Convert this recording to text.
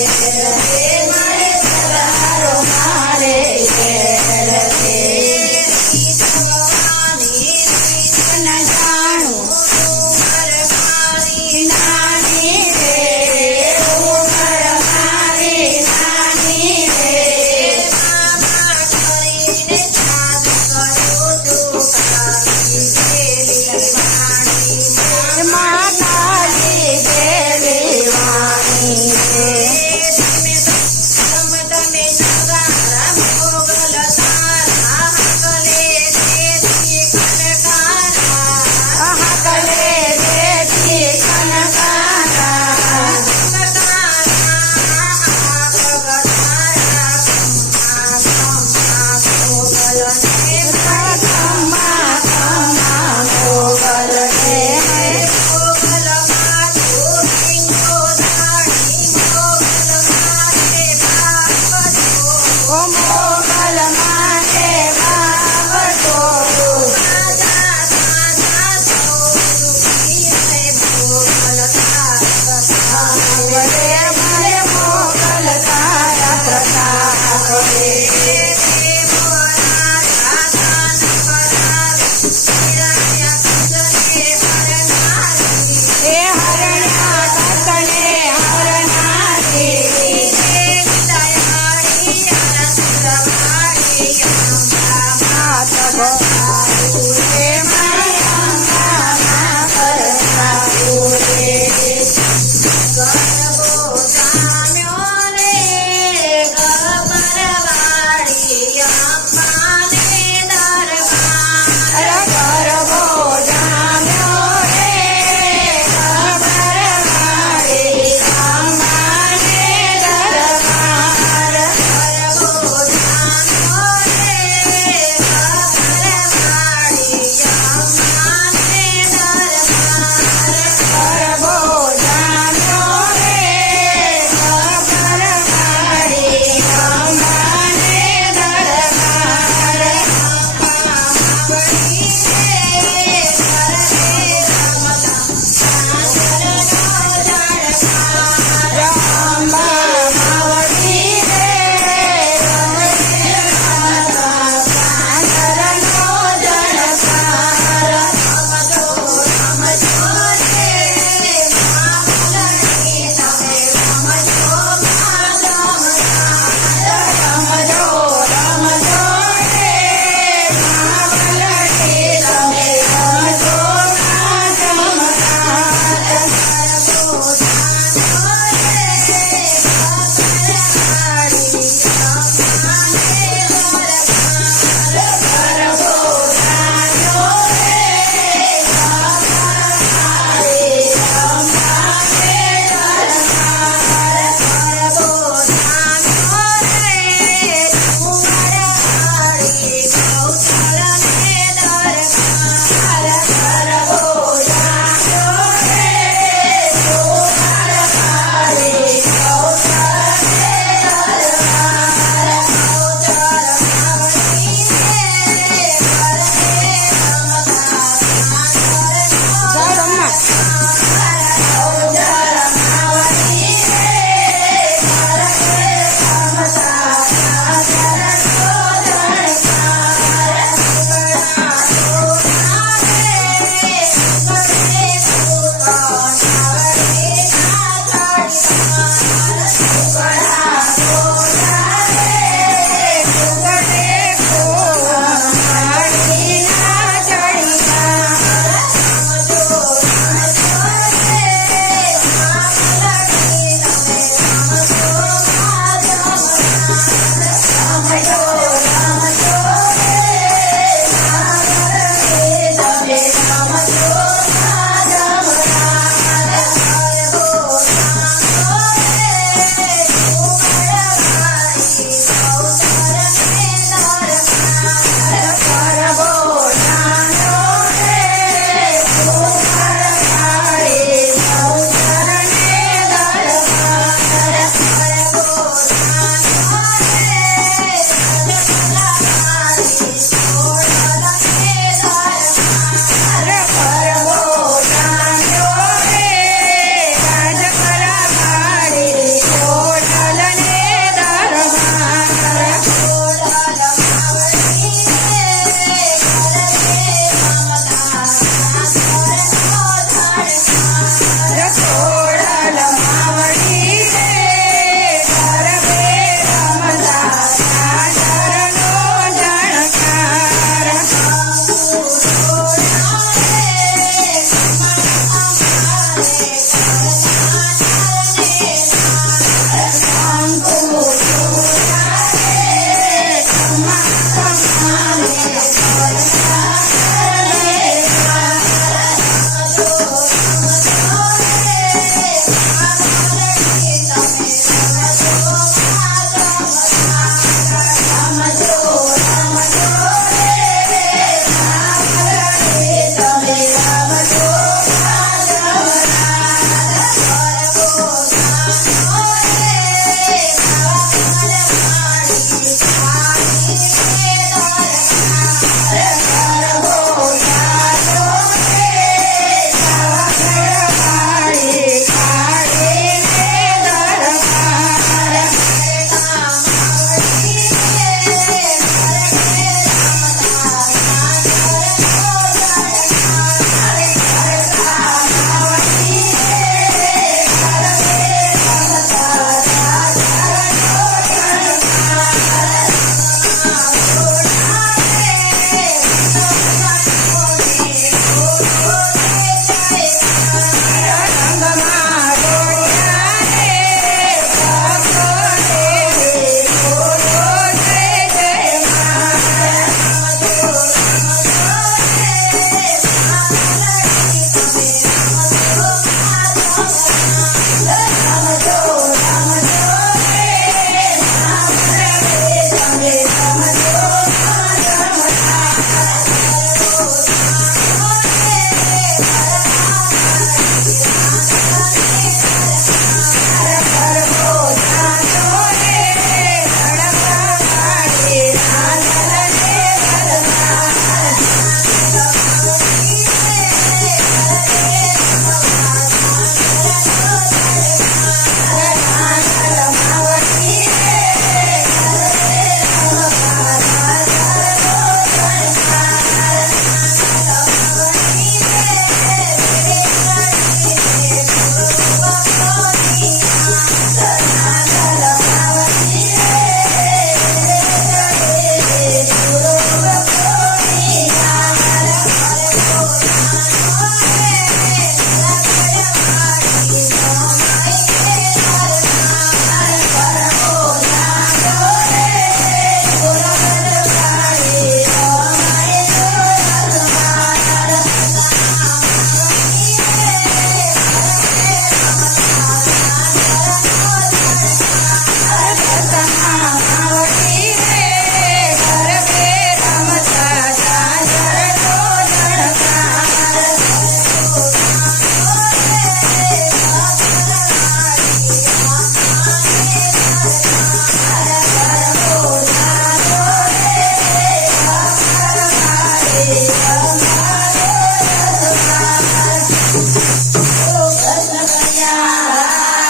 yeah.